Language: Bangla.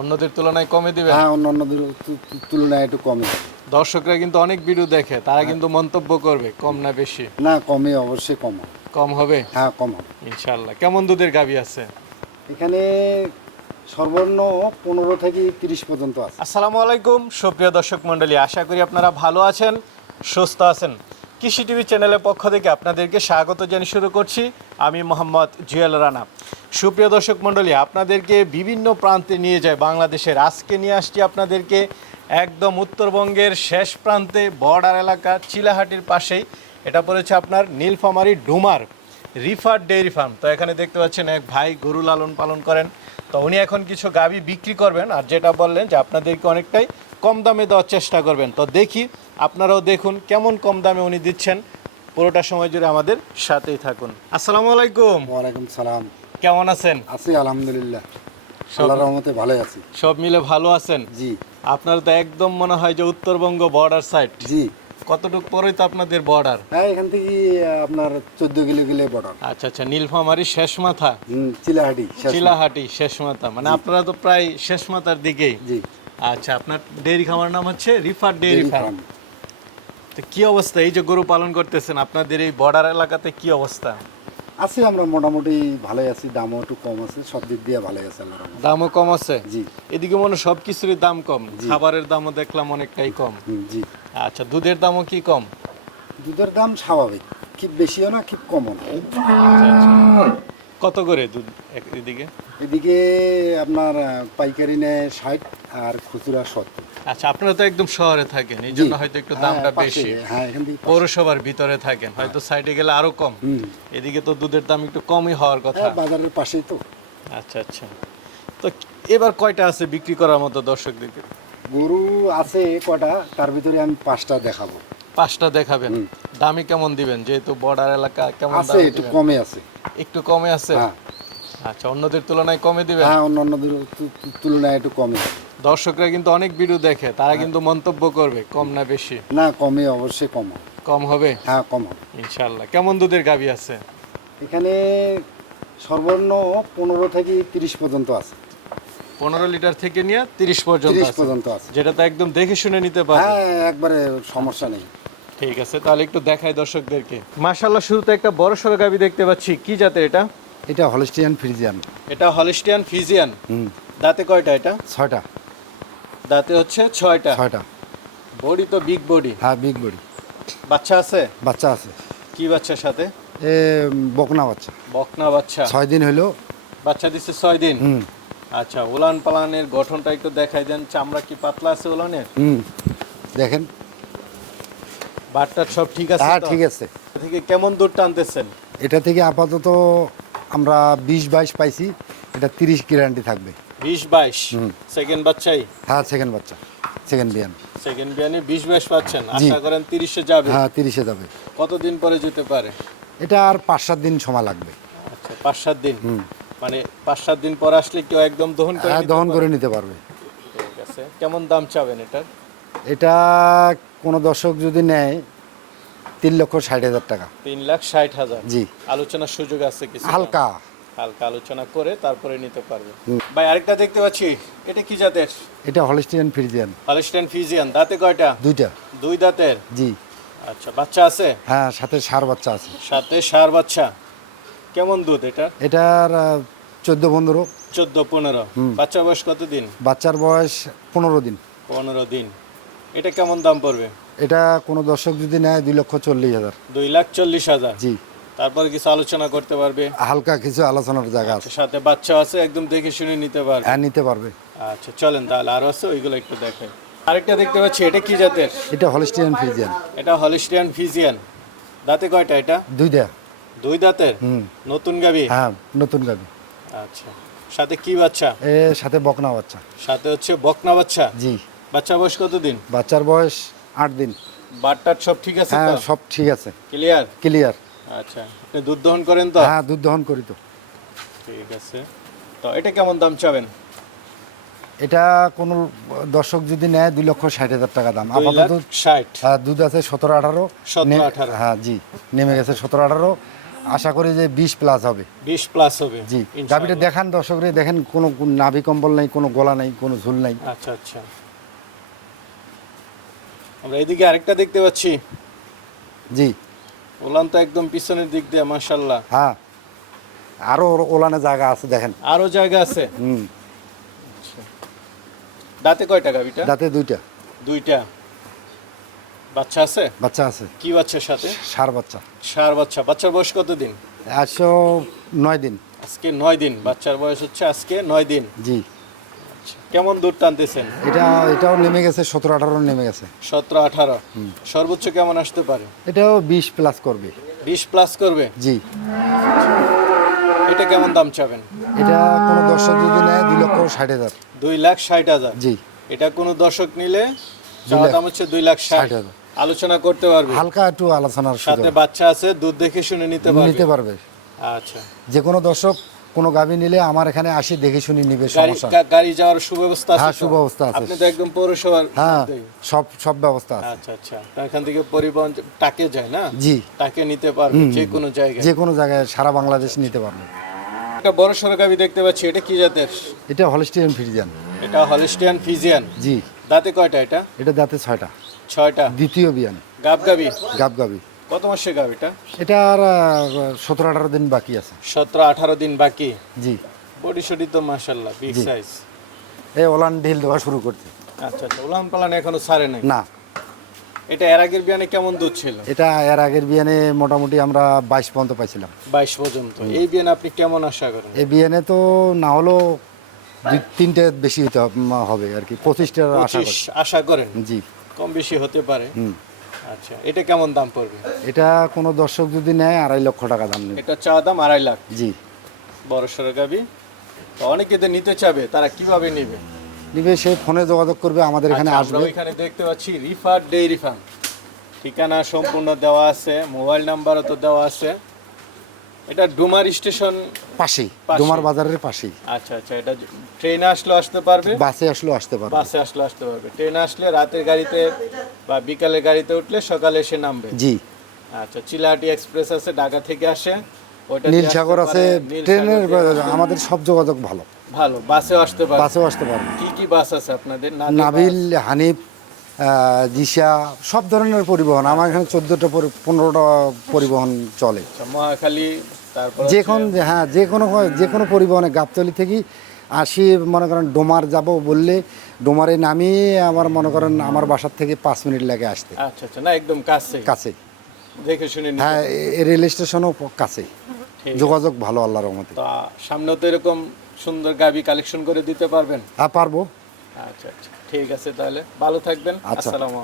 অন্যদের তুলনায় কমে দিবেন? হ্যাঁ অন্য অন্যদের তুলনায় একটু কমে। দর্শকরা কিন্তু অনেক ভিডিও দেখে তারা কিন্তু মন্তব্য করবে কম না বেশি? না কমে অবশ্যই কম। কম হবে? হ্যাঁ কম হবে। ইনশাল্লাহ কেমন দুধের গাবি আছে? এখানে সর্বর্ণ পনেরো থেকে তিরিশ পর্যন্ত আছে। আসসালামু আলাইকুম সুপ্রিয় দর্শক মণ্ডলী আশা করি আপনারা ভালো আছেন সুস্থ আছেন। কৃষি টিভি চ্যানেলের পক্ষ থেকে আপনাদেরকে স্বাগত জানিয়ে শুরু করছি। আমি মোহাম্মদ জুয়েল রানা। সুপ্রিয় দর্শক মণ্ডলী, আপনাদেরকে বিভিন্ন প্রান্তে নিয়ে যায় বাংলাদেশের। আজকে নিয়ে আসছি আপনাদেরকে একদম উত্তরবঙ্গের শেষ প্রান্তে বর্ডার এলাকা চিলাহাটির পাশেই। এটা পড়েছে আপনার নীলফামারী ডুমার রিফার ডেইরি ফার্ম। তো এখানে দেখতে পাচ্ছেন এক ভাই গরু লালন পালন করেন। তো উনি এখন কিছু গাবি বিক্রি করবেন আর যেটা বললেন যে আপনাদেরকে অনেকটাই কম দামে দেওয়ার চেষ্টা করবেন। তো দেখি, আপনারাও দেখুন কেমন কম দামে উনি দিচ্ছেন। পুরোটা সময় জুড়ে আমাদের সাথেই থাকুন। আসসালামু আলাইকুম। ওয়ালাইকুম সালাম। কেমন আছেন? আছি আলহামদুলিল্লাহ। আল্লাহর রহমতে ভালোই আছি। সব মিলে ভালো আছেন? জি। আপনার তো একদম মনে হয় যে উত্তরবঙ্গ বর্ডার সাইড জি। কতটুকু পরেই তো আপনাদের বর্ডার হ্যাঁ এখান থেকে আপনার চোদ্দ কিলো কিলো বর্ডার আচ্ছা আচ্ছা নীলফামারী শেষ মাথা চিলাহাটি শেষ চিলাহাটি শেষ মাথা মানে আপনারা তো প্রায় শেষ মাথার দিকেই। জি। আচ্ছা আপনার ডেইরি খামার নাম হচ্ছে রিফার ফার্ম ফার্ম। তো কি অবস্থা? এই যে গরু পালন করতেছেন আপনাদের এই বর্ডার এলাকাতে কি অবস্থা? আছি আমরা মোটামুটি ভালোই আছি দামও একটু কম আছে সব দিক দিয়ে ভালোই আছে আল্লাহর রহমতে দামও কম আছে? জি। এদিকে মনে হয় সব কিছুরই দাম কম খাবারের দামও দেখলাম অনেকটাই কম। হুম, জি। আচ্ছা দুধের দামও কি কম? দুধের দাম স্বাভাবিক খুব বেশিও না খুব কমও না। কত করে দুধ এক- এদিকে? এদিকে আপনার আহ, পাইকারি নেয় ষাট আর খুচরা সত্তর। আচ্ছা আপনারা তো একদম শহরে থাকেন এই জন্য হয়তো একটু দামটা হ্যাঁ, বেশি। হ্যাঁ। পৌরসভার ভিতরে থাকেন হয়তো সাইডে গেলে আরও কম। এদিকে তো দুধের দাম একটু কমই হওয়ার কথা। হ্যাঁ বাজারের পাশেই তো। আচ্ছা আচ্ছা। তো এবার কয়টা আছে বিক্রি করার মতো দর্শকদেরকে? গরু আছে কটা তার ভিতরে আমি পাঁচটা দেখাবো। পাঁচটা দেখাবেন। দামি কেমন দিবেন? যেহেতু বর্ডার এলাকা কেমন আছে একটু কমে আছে। একটু কমে আছে? হ্যাঁ। আচ্ছা অন্যদের তুলনায় কমে দিবেন? হ্যাঁ অন্য অন্যদের তুলনায় একটু কমে। আছে। দর্শকরা কিন্তু অনেক ভিডিও দেখে তারা কিন্তু মন্তব্য করবে কম না বেশি? না কমে অবশ্যই কম হবে। কম হবে? হ্যাঁ কম হবে। ইনশাল্লাহ কেমন দুধের গাবি আছে? এখানে সর্বর্ণ পনেরো থেকে তিরিশ পর্যন্ত আছে। পনেরো লিটার থেকে নিয়ে তিরিশ পর্যন্ত তিরিশ আছে। পর্যন্ত আছে। যেটা তো একদম দেখে শুনে নিতে পারে হ্যাঁ একবারে সমস্যা নেই। ঠিক আছে তাহলে একটু দেখাই দর্শকদেরকে। মাশাল্লাহ শুরুতে একটা বড় সড়ো গাবি দেখতে পাচ্ছি। কি জাতের এটা? এটা হলিস্টিয়ান ফ্রিজিয়ান। এটা হলিস্টিয়ান ফিজিয়ান হুম। দাঁতে কয়টা এটা? ছয়টা। দাঁতে হচ্ছে ছয়টা। ছয়টা। বডি তো বিগ বডি হ্যাঁ বিগ বডি বাচ্চা আছে? বাচ্চা আছে। কি বাচ্চার সাথে? এ বকনা বাচ্চা। বকনা বাচ্চা। ছয় দিন হলো বাচ্চা দিচ্ছে ছয় দিন? হুম। আচ্ছা উলান পালানের গঠনটা একটু দেখাই দেন। চামড়া কি পাতলা আছে উলানের? হুম। দেখেন। বাটটার সব ঠিক আছে হ্যাঁ ঠিক আছে। থেকে কেমন দুধ টানতেছেন? এটা থেকে আপাতত আমরা বিশ বাইশ পাইছি। এটা তিরিশ গ্যারান্টি থাকবে। বিশ বাইশ। সেকেন্ড বাচ্চাই। হ্যাঁ সেকেন্ড বাচ্চা। সেকেন্ড বিয়ান। সেকেন্ড বিয়ানে বিশ বাইশ পাচ্ছেন। আশা করেন তিরিশে যাবে। হ্যাঁ তিরিশে যাবে। কতদিন পরে যেতে পারে? এটা আর পাঁচ সাত দিন সময় লাগবে। আচ্ছা পাঁচ সাত দিন? মানে পাঁচ সাত দিন পর আসলে কেউ একদম দহন করে হ্যাঁ দহন করে নিতে পারবে। ঠিক আছে। কেমন দাম চাবেন এটার? এটা কোনো দর্শক যদি নেয় তিন লক্ষ ষাট হাজার টাকা। তিন লাখ ষাট হাজার। জি। আলোচনার সুযোগ আছে কিছু। হালকা। হালকা আলোচনা করে তারপরে নিতে পারবে। ভাই আরেকটা দেখতে পাচ্ছি এটা কি জাতের? এটা হলিস্টিয়ান ফ্রিজিয়ান। হলিস্টাইন ফিজিয়ান দাঁতে কয়টা? দুইটা। দুই দাঁতের? জি। আচ্ছা বাচ্চা আছে? হ্যাঁ সাথে সার বাচ্চা আছে। সাথে সার বাচ্চা। কেমন দুধ এটা? এটার চোদ্দ পনেরো। চোদ্দ পনেরো। বাচ্চা বয়স কতদিন? বাচ্চার বয়স পনেরো দিন। পনেরো দিন। এটা কেমন দাম পড়বে? এটা কোনো দর্শক যদি নেয় দুই লক্ষ চল্লিশ হাজার। দুই লাখ চল্লিশ হাজার। জি। তারপরে কিছু আলোচনা করতে পারবে। হালকা কিছু আলোচনার জায়গা আছে। সাথে বাচ্চা আছে একদম দেখে শুনে নিতে পারবে। হ্যাঁ নিতে পারবে। আচ্ছা চলেন তাহলে আরও আছে ওইগুলো একটু দেখেন আরেকটা দেখতে পাচ্ছি এটা কি জাতের? এটা হলিস্টিয়ান ফিজিয়ান এটা হলিস্টিয়ান ফিজিয়ান দাঁতে কয়টা এটা? দুইটা। দুই দাঁতের? নতুন গাবি? হ্যাঁ নতুন গাবি। আচ্ছা সাথে কি বাচ্চা? এ সাথে বকনা বাচ্চা। সাথে হচ্ছে বকনা বাচ্চা? জি। বাচ্চা বয়স কতদিন? বাচ্চার বয়স আট দিন। বাটটার সব ঠিক আছে হ্যাঁ সব ঠিক আছে। ক্লিয়ার ক্লিয়ার আচ্ছা আপনি দুধ দহন করেন তো? হ্যাঁ দুধ দহন করি তো। ঠিক আছে। তো এটা কেমন দাম চাবেন? এটা কোনো দর্শক যদি নেয় দুই লক্ষ ষাট হাজার টাকা দাম। আপাতত ষাট। হ্যাঁ দুধ আছে সতেরো আঠারো। 17, নে- 18 হ্যাঁ জি নেমে গেছে সতেরো আঠারো। আশা করি যে বিশ প্লাস হবে। বিশ প্লাস হবে। জি। গাভিটা দেখান দর্শকরে দেখেন কোনো নাভি কম্বল নেই কোনো গলা নেই কোনো ঝুল নেই। আচ্ছা আচ্ছা। আমরা এদিকে আরেকটা দেখতে পাচ্ছি। জি। ওলান তো একদম পিছনের দিক দিয়ে মাশাল্লাহ হ্যাঁ। আরও ওলানে জায়গা আছে দেখেন। আরও জায়গা আছে? হুম। দাঁতে কয়টা গাবিটা দাঁতে দুইটা। দুইটা। বাচ্চা আছে? বাচ্চা আছে। কি বাচ্চার সাথে? সার বাচ্চা। সার বাচ্চা। বাচ্চার বয়স কত দিন? একশো নয় দিন। আজকে নয় দিন। বাচ্চার বয়স হচ্ছে আজকে নয় দিন। জি। আচ্ছা, কেমন দূর টানতেছেন? এটা এটাও নেমে গেছে সতেরো আঠারো নেমে গেছে। সতেরো আঠারো। সর্বোচ্চ কেমন আসতে পারে? এটাও বিশ প্লাস করবে। বিশ প্লাস করবে? জি। এটা কেমন দাম চাবেন? এটা কোনো দর্শক যদি নেয় দুই লক্ষ ষাট হাজার। দুই লাখ ষাট হাজার? জি। এটা কোনো দর্শক নিলে চাওয়া দাম হচ্ছে দুই লাখ ষাট। হাজার। আলোচনা করতে পারবে? হালকা একটু আলোচনার সাথে বাচ্চা আছে দুধ দেখে শুনে নিতে নিতে পারবে। পারবে। আচ্ছা। যে কোনো দর্শক কোনো গাভী নিলে আমার এখানে আসি দেখে শুনে নিবে সমস্যা গাড়ি যাওয়ার সুব্যবস্থা আছে হ্যাঁ, সুব্যবস্থা আছে। আপনি তো একদম পৌরসভার হ্যাঁ সব সব ব্যবস্থা আছে। আচ্ছা আচ্ছা। এখান থেকে পরিবহন টাকে যায় না? জি। টাকে নিতে পারবে যে কোনো জায়গায়? যে কোনো জায়গায় সারা বাংলাদেশ নিতে পারবে। একটা বড় সড়ক আমি দেখতে পাচ্ছি এটা কি জাতের? এটা হলিস্টিয়ান ফ্রিজিয়ান এটা হলিস্টিয়ান ফিজিয়ান জি। দাঁতে কয়টা এটা? এটা দাঁতে ছয়টা। ছয়টা। দ্বিতীয় বিয়ান। গাব গাবি গাব গাবি কত মাসের গাব এটা? এটা আর সতেরো আঠারো দিন বাকি আছে। সতেরো আঠারো দিন বাকি? জি। বডি শডি তো মাসাল্লাহ বিগ সাইজ এই ওলান ঢিল দেওয়া শুরু করছে। আচ্ছা আচ্ছা উলান পালান এখনও ছাড়ে নাই? না। এটা এর আগের বিয়ানে কেমন দুধ ছিল? এটা এর আগের বিয়ানে মোটামুটি আমরা বাইশ পর্যন্ত পাইছিলাম। বাইশ পর্যন্ত। এই বিয়ানে আপনি কেমন আশা করেন? এই বিয়ানে তো না হলেও দুই তিনটে বেশি হতে হবে আর কি। পঁচিশটার আশা আশা করেন? জি। কম বেশি হতে পারে। হুম। আচ্ছা এটা কেমন দাম পড়বে? এটা কোনো দর্শক যদি নেয় আড়াই লক্ষ টাকা দাম নেবে। এটা চা দাম আড়াই লাখ। জি। বড় সড়ো গাবি। অনেকে তো নিতে চাবে তারা কীভাবে নিবে? নিবে সে ফোনে যোগাযোগ করবে আমাদের এখানে আচ্ছা, আসবে। ওইখানে দেখতে পাচ্ছি রিফার ডেইরি ফার্ম। ঠিকানা সম্পূর্ণ দেওয়া আছে মোবাইল নাম্বারও তো দেওয়া আছে। এটা ডুমার স্টেশন? পাশেই। ডোমার বাজারের পাশেই। আচ্ছা আচ্ছা এটা ট্রেনে আসলেও আসতে পারবে? বাসে আসলেও আসতে পারবে। বাসে আসলে আসতে পারবে। ট্রেনে আসলে রাতের গাড়িতে বা বিকালের গাড়িতে উঠলে সকালে এসে নামবে। জি। আচ্ছা চিলাহাটি এক্সপ্রেস আছে ঢাকা থেকে আসে। দিয়ে নীল সাগর আছে ট্রেনের আমাদের সব যোগাযোগ ভালো। ভালো বাসেও আসতে পারে বাসেও আসতে পারবে। কি কি বাস আছে আপনাদের? নাদির নাবিল হানিফ দিশা সব ধরনের পরিবহন। আমার এখানে চোদ্দোটা পনেরোটা পরিবহন চলে। আচ্ছা, মহাখালী তারপর যে কোন হ্যাঁ যে কোনো যে কোনো পরিবহনে গাবতলি থেকে আসি মনে করেন ডোমার যাব বললে ডোমারে নামিয়ে আমার মনে করেন আমার বাসার থেকে পাঁচ মিনিট লাগে আসতে। আচ্ছা আচ্ছা না একদম কাছে কাছে। দেখে শুনে হ্যাঁ রেল স্টেশনও কাছে যোগাযোগ ভালো আল্লাহর রহমতে। সামনে তো এরকম সুন্দর গাবি কালেকশন করে দিতে পারবেন? হ্যাঁ পারব। আচ্ছা আচ্ছা ঠিক আছে তাহলে। ভালো থাকবেন। আচ্ছা। আসসালামু